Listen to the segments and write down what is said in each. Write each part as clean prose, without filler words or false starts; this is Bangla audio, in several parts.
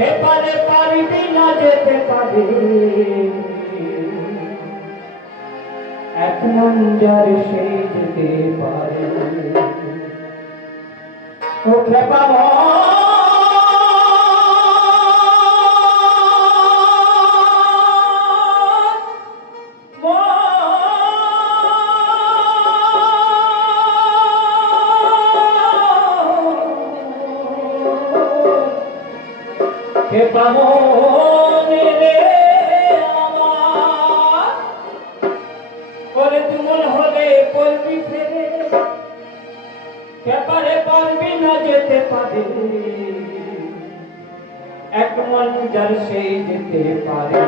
এপারে পারবি না যেতে পারে এক মন যার সে যেতে পারে ও খেপা খেপা মনে রে আমার ওরে তুমন হলে পড়বি ফেরে খেপারে পারবি না যেতে পারে এক মন যার সেই যেতে পারে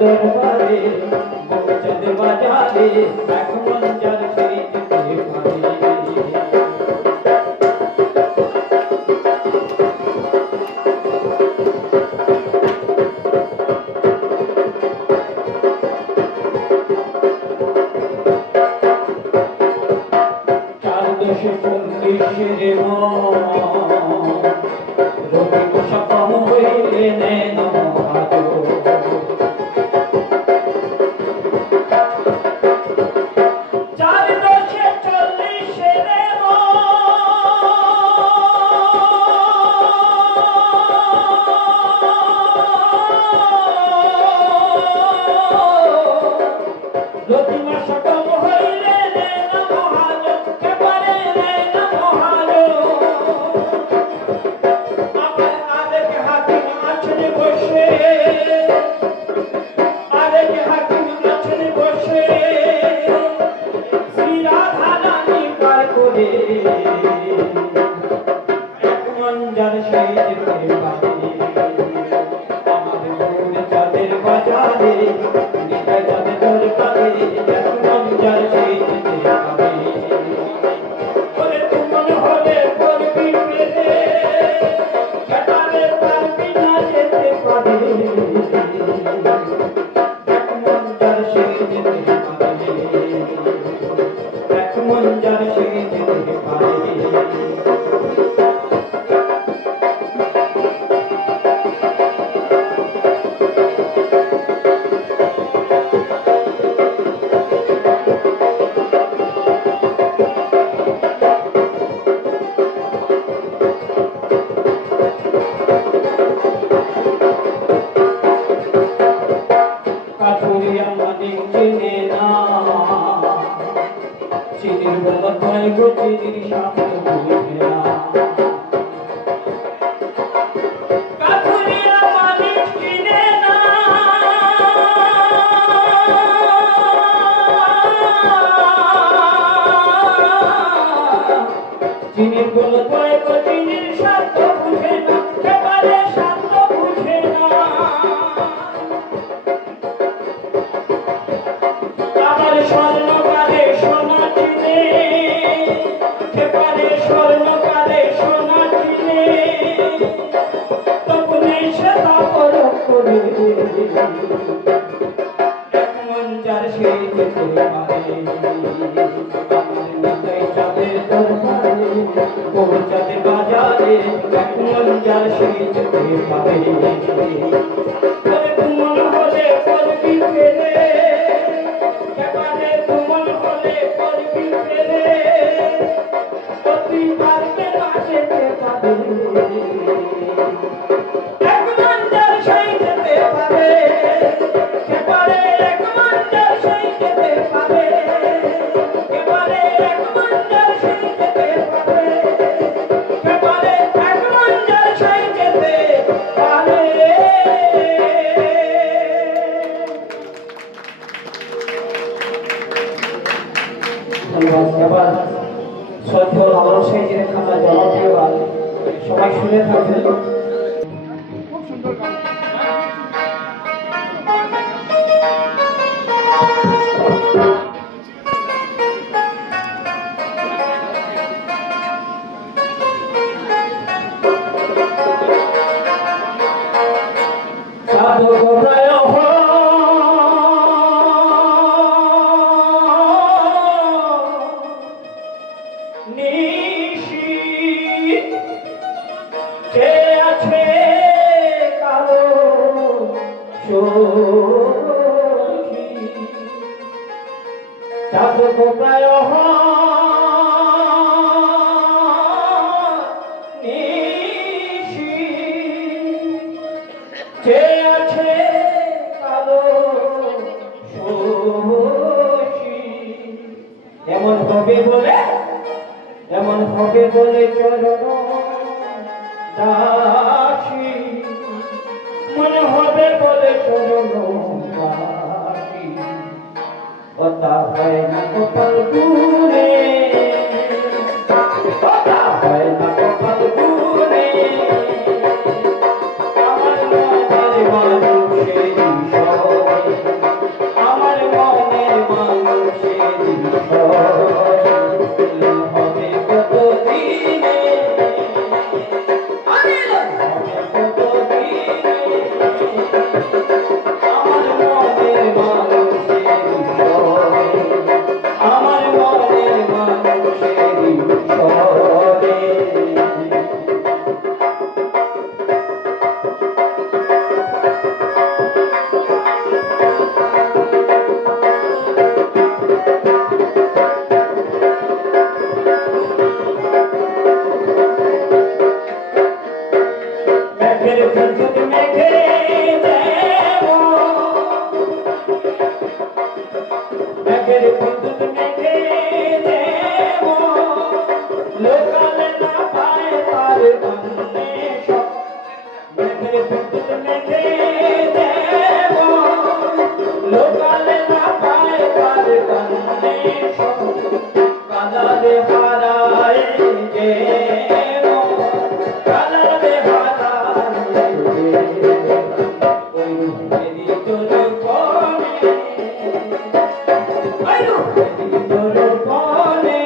দরবারে গোচাঁদ বাজারে এক মন যার সেই যেতে পারে চার দশে 40 রে রবি পোষা কম হইলে নেন সবাই শুনে থাকবেন। খুব সুন্দর গান। সাধক প্রায় নিশি কে আছে কালো সখী সাধক প্রায় নিশি কে আছে কালো সখী এমন হবে বলে চরণ দাসী মনে হবে বলে চরণ দাসী কথা হয় না কপাল গুনে কথা হয় না কপাল গুনে আমার মনের মানুষের সরে আমার মনের মানুষের সরে হবে কত দিনে হবে কত দিনে আমার মনের মানুষের সরে আমার মনের মানুষের সরে মেঘের বিদ্যুৎ মেঘে মেঘের বিদ্যুৎ মেঘে লোকালে না পায় তার অন্বেষণ মেঘের বিদ্যুৎ মেঘে লোকালে না পায় তার অন্বেষণ কাদালে হারায় যে কাদালে হারায় ওই রূপেরই তোর কোণে ওই রূপেরই তোর কোণে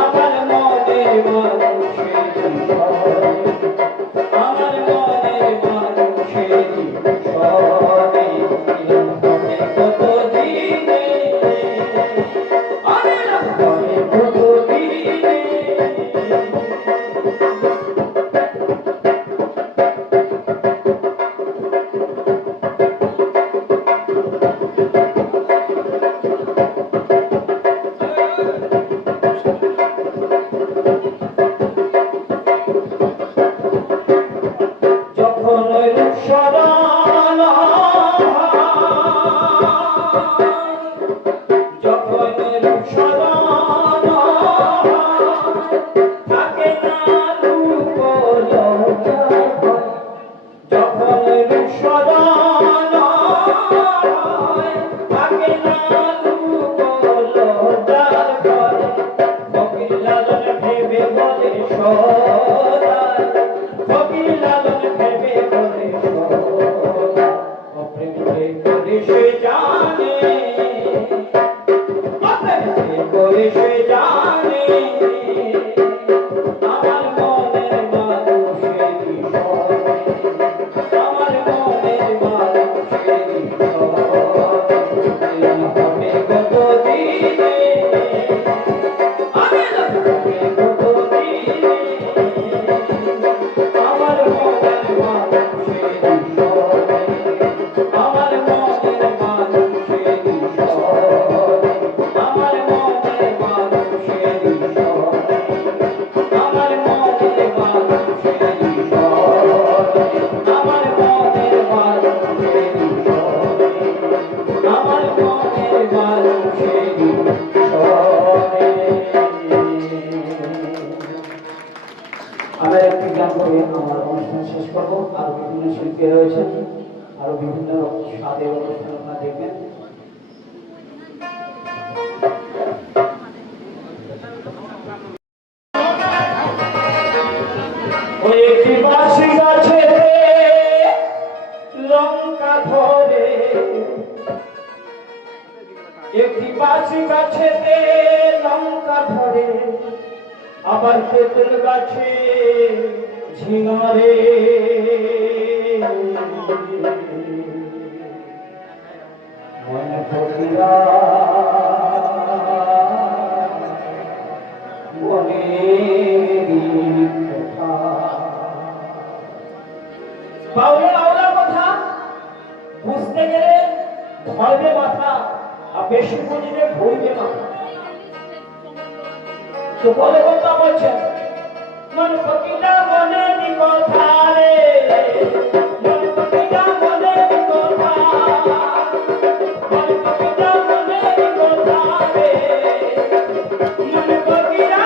আমার মনের মানুষের সরে আমার মনের মানুষের সরে হবে কত দিনে হবে কত দিনে যখন ওই রূপসরণ যখন ওই রূপসরণ থাকে না রূপ লজ্জা যখন ওই রূপসরণ থাকে না রূপ লজ্জার ভয় ফকির লালন ভেবে বলে সদাই ফকির লালন ভেবে বলে সদাই অপ্রেমে করে সে জানে অপ্রেমে করে সে জানে আমার মনের মানুষের সরে আমার মনের মানুষের সরে হবে কত দিনে হবে কত দিনে আমার মনের মানুষের সরে আমার মনের মানুষের সরে আমার মনের মানুষের সরে আমার মনের মানুষের সরে আমার মনের মানুষের সরে আমার মনের মানুষের সরে আমরা একটি গান করে আমার অনুষ্ঠান শেষ করবো আরো বিভিন্ন শিল্পী রয়েছেন আরো বিভিন্ন স্বাদের অনুষ্ঠান আপনারা দেখবেন আবার তেঁতুল গাছে ঝিঙারে মনে ফকিরা বাউলা বাউলা কথা বুঝতে গেলে ধরবে মাথা আর বেশি বুঝলে ভুলবে মাথা তো বলে কথা বলছেন মন ফকিরা মনে নি কথা রে মন ফকিরা মনে নি কথা মন ফকিরা মনে নি কথা রে মন ফকিরা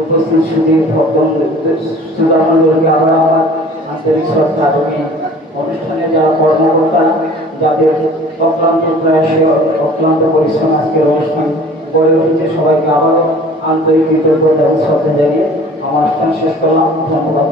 উপস্থিত সুধীর ভক্তকে আবার আমার আন্তরিক শ্রদ্ধা এবং অনুষ্ঠানে যারা কর্মকর্তা যাদের অক্লান্ত প্রয়াসে অক্লান্ত পরিশ্রম আজকের অনুষ্ঠান গড়ে উঠেছে। সবাইকে আবারও আন্তরিক কৃতজ্ঞতা ও শ্রদ্ধা জানিয়ে আমার অনুষ্ঠান শেষ করলাম। ধন্যবাদ।